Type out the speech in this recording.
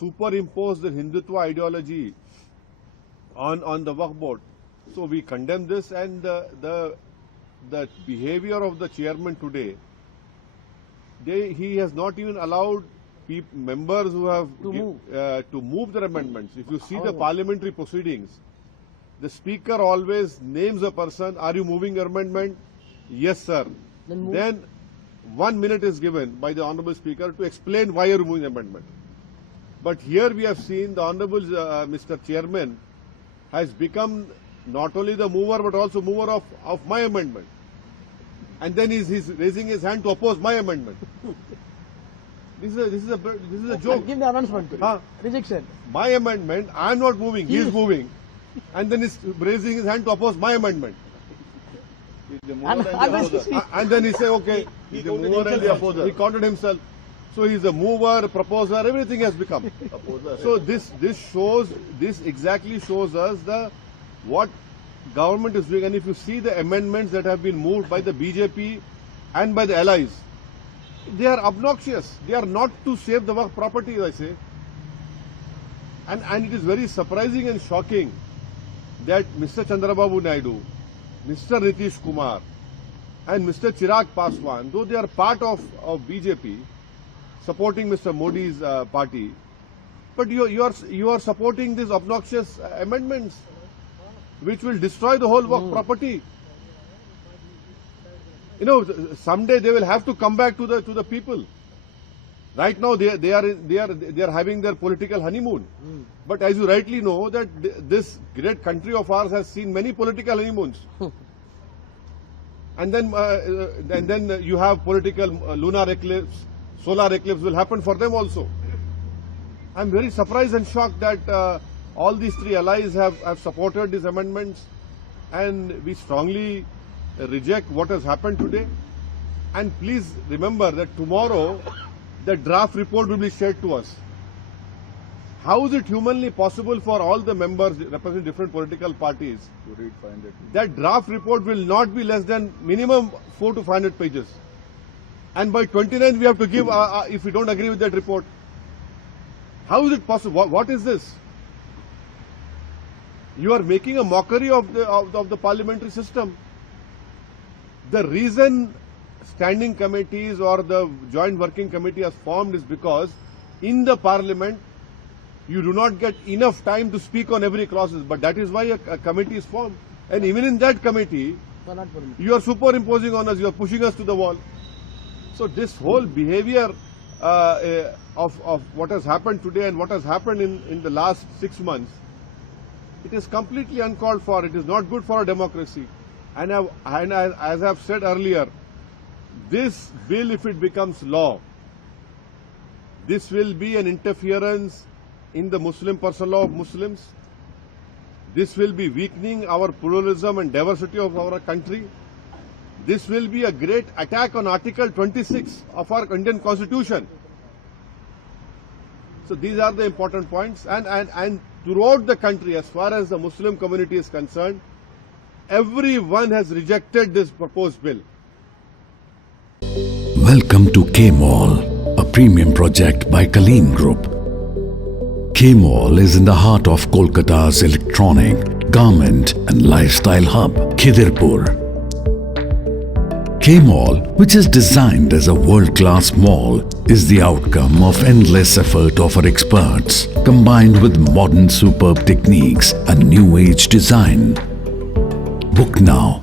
superimpose the Hindutva ideology on the Waqf board. So we condemn this, and the behavior of the chairman today, he has not even allowed members who have to move their amendments. If you see the parliamentary proceedings, the speaker always names a person, are you moving your amendment? Yes, sir. Then 1 minute is given by the Honorable Speaker to explain why you are moving the amendment. But here we have seen the Honorable Mr. Chairman has become not only the mover but also mover of my amendment. And then he's raising his hand to oppose my amendment. This is a joke. Give the announcement. Rejection. My amendment, I am not moving, he is moving. And then he's raising his hand to oppose my amendment. And then he say, okay, he's the mover and the opposer. He counted himself. So he's a mover, proposer, everything has become. So this exactly shows us what government is doing. And if you see the amendments that have been moved by the BJP and by the allies, they are obnoxious. They are not to save the Waqf property, I say. And it is very surprising and shocking that Mr. Chandrababu Naidu, Mr. Nitish Kumar and Mr. Chirag Paswan, though they are part of BJP, supporting Mr. Modi's party, but you are supporting these obnoxious amendments which will destroy the whole Waqf property. You know, someday they will have to come back to the people. Right now they are having their political honeymoon. But as you rightly know, that this great country of ours has seen many political honeymoons. And then you have political lunar eclipse, solar eclipse will happen for them also. I am very surprised and shocked that all these three allies have supported these amendments, and we strongly reject what has happened today. And please remember that tomorrow the draft report will be shared to us. How is it humanly possible for all the members representing different political parties to read 500? That draft report will not be less than minimum 400 to 500 pages. And by 29th we have to give, if we don't agree with that report. How is it possible? What is this? You are making a mockery of the parliamentary system. The reason standing committees or the joint working committee has formed is because in the parliament you do not get enough time to speak on every clauses, but that is why a committee is formed. And even in that committee, you are superimposing on us, you are pushing us to the wall. So this whole behavior of what has happened today and what has happened in the last 6 months, it is completely uncalled for. It is not good for a democracy. And as I have said earlier, this bill, if it becomes law, this will be an interference in the Muslim personal law of Muslims. This will be weakening our pluralism and diversity of our country. This will be a great attack on Article 26 of our Indian Constitution. So these are the important points. And throughout the country, as far as the Muslim community is concerned, everyone has rejected this proposed bill. Welcome to K-Mall, a premium project by Kaleem Group. K-Mall is in the heart of Kolkata's electronic, garment and lifestyle hub, Khidirpur. K-Mall, which is designed as a world-class mall, is the outcome of endless effort of our experts, combined with modern superb techniques and new-age design. Book now